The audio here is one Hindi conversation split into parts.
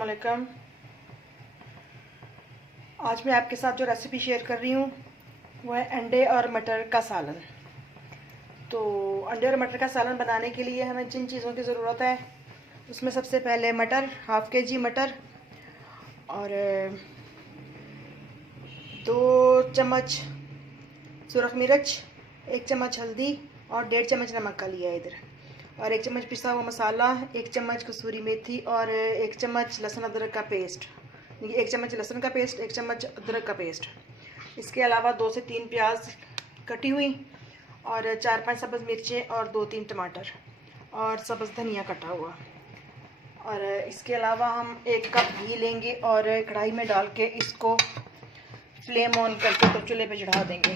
अस्सलाम वालेकुम। आज मैं आपके साथ जो रेसिपी शेयर कर रही हूँ वो है अंडे और मटर का सालन। तो अंडे और मटर का सालन बनाने के लिए हमें जिन चीज़ों की ज़रूरत है उसमें सबसे पहले मटर, हाफ़ के जी मटर और 2 चम्मच सुरख मिर्च, 1 चम्मच हल्दी और 1.5 चम्मच नमक का लिया है इधर, और 1 चम्मच पिसा हुआ मसाला, 1 चम्मच कसूरी मेथी और 1 चम्मच लहसुन अदरक का पेस्ट। 1 चम्मच लहसुन का पेस्ट, 1 चम्मच अदरक का पेस्ट। इसके अलावा 2 से 3 प्याज कटी हुई और 4-5 सब्ज़ मिर्चें और 2-3 टमाटर और सब्ज़ धनिया कटा हुआ। और इसके अलावा हम 1 कप घी लेंगे और कढ़ाई में डाल के इसको फ्लेम ऑन करके तो चूल्हे पे चढ़ा देंगे।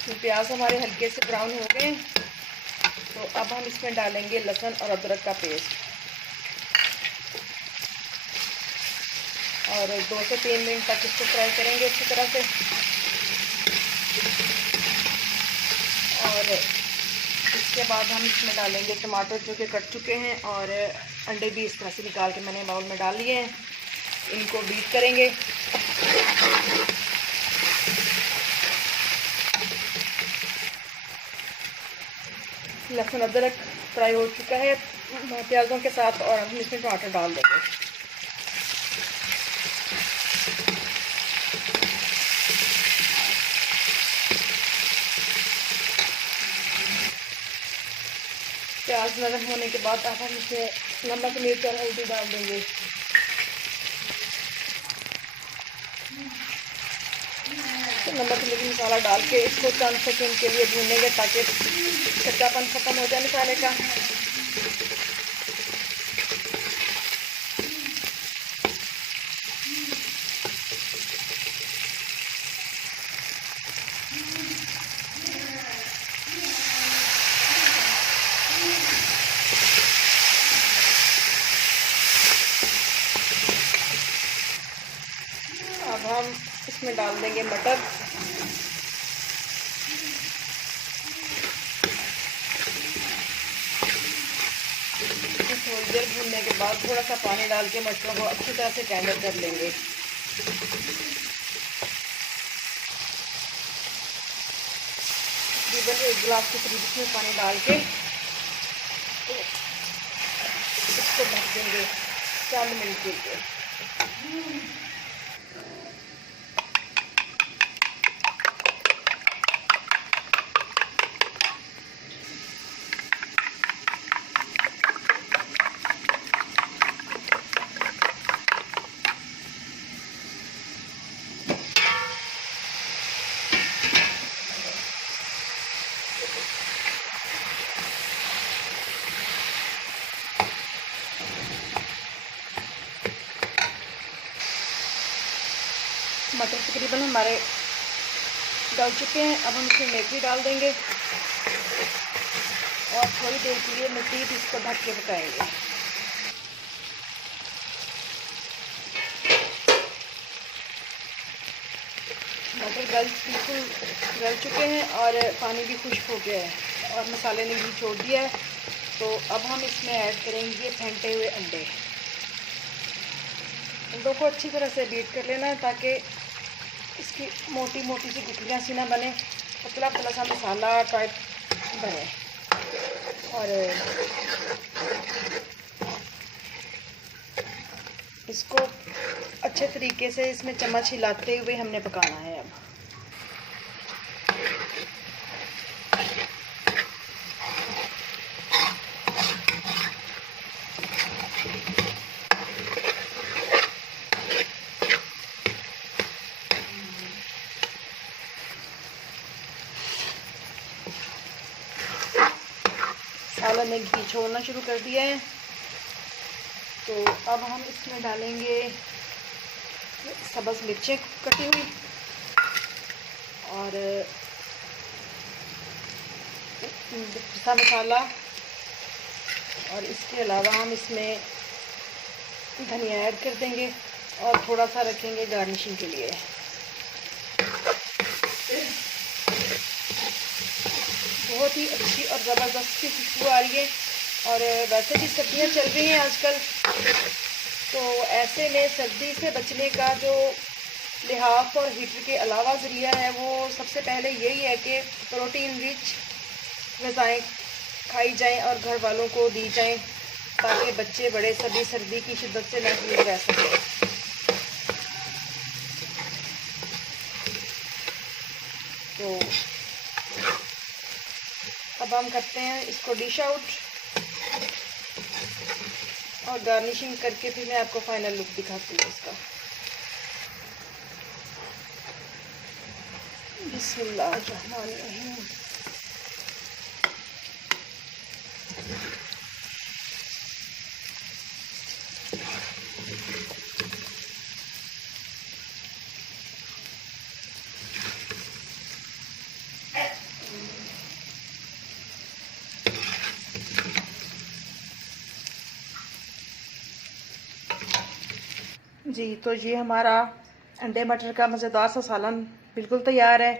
तो प्याज हमारे हल्के से ब्राउन हो गए, तो अब हम इसमें डालेंगे लहसुन और अदरक का पेस्ट और 2 से 3 मिनट तक इसको फ्राई करेंगे अच्छी तरह से। और इसके बाद हम इसमें डालेंगे टमाटर जो कि कट चुके हैं, और अंडे भी इस तरह से निकाल के मैंने बाउल में डाल लिए हैं। इनको बीट करेंगे। लहसुन अदरक फ्राई हो चुका है प्याज़ों के साथ, और हम इसमें टमाटर डाल देंगे। प्याज नरम होने के बाद अब हम इसमें नमक, मिर्च और हल्दी डाल देंगे। नमक, मिर्च, मसाला डाल के इसको चंद सेकंड के लिए भूनेंगे ताकि कच्चापन ख़त्म हो जाए मसाले का। अब हम इसमें डाल देंगे मटर। थोड़ी देर भूनने के बाद थोड़ा सा पानी डाल के मटरों को अच्छी तरह से टेंडर कर लेंगे। तकरीबन 1 गिलास के करीब इसमें पानी डाल के तो इसको ढक देंगे 4 मिनट के लिए। मटर तकरीबन हमारे गल चुके हैं। अब हम इसमें मेथी डाल देंगे और थोड़ी देर के लिए मज़ीद इसको ढक के पकाएंगे। मटर बिल्कुल गल चुके हैं और पानी भी खुश्क हो गया है और मसाले ने भी छोड़ दिया है। तो अब हम इसमें ऐड करेंगे फेंटे हुए अंडे। अंडों को अच्छी तरह से बीट कर लेना है ताकि इसकी मोटी मोटी सी गुठलियाँ सी ना बने, पतला पतला सा मसाला टाइप बने। और इसको अच्छे तरीके से इसमें चम्मच हिलाते हुए हमने पकाना है। अब सालन ने घी छोड़ना शुरू कर दिया है, तो अब हम इसमें डालेंगे सब्ज़ मिर्चें कटी हुई और पिसा मसाला, और इसके अलावा हम इसमें धनिया ऐड कर देंगे और थोड़ा सा रखेंगे गार्निशिंग के लिए। बहुत ही अच्छी और ज़बरदस्त सी खुशबू आ रही है। और वैसे भी सर्दियाँ चल रही हैं आजकल, तो ऐसे में सर्दी से बचने का जो लिहाफ और हीटर के अलावा ज़रिया है वो सबसे पहले यही है कि प्रोटीन रिच ग़िज़ाएँ खाई जाएं और घर वालों को दी जाएं, ताकि बच्चे बड़े सभी सर्दी की शिद्दत से महफूज रह सकें। तो अब हम करते हैं इसको डिश आउट और गार्निशिंग करके फिर मैं आपको फाइनल लुक दिखाती हूँ इसका। बिस्मिल्लाहिर्रहमानिर्रहीम। जी, तो ये हमारा अंडे मटर का मज़ेदार सा सालन बिल्कुल तैयार है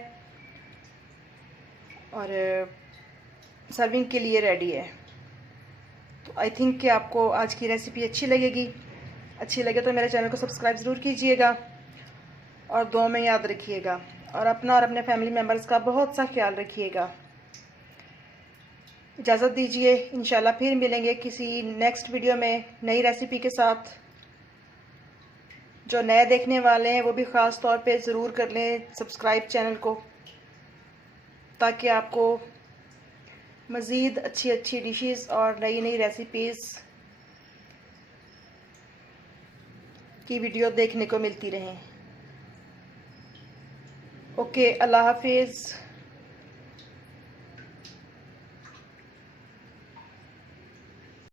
और सर्विंग के लिए रेडी है। तो आई थिंक कि आपको आज की रेसिपी अच्छी लगेगी। अच्छी लगे तो मेरे चैनल को सब्सक्राइब ज़रूर कीजिएगा और दुआ में याद रखिएगा और अपना और अपने फैमिली मेम्बर्स का बहुत सा ख्याल रखिएगा। इजाज़त दीजिए, इंशाल्लाह फिर मिलेंगे किसी नेक्स्ट वीडियो में नई रेसिपी के साथ। जो नए देखने वाले हैं वो भी ख़ास तौर पे ज़रूर कर लें सब्सक्राइब चैनल को, ताकि आपको मज़ीद अच्छी अच्छी डिशेस और नई नई रेसिपीज़ की वीडियो देखने को मिलती रहें। ओके, अल्लाह हाफिज़।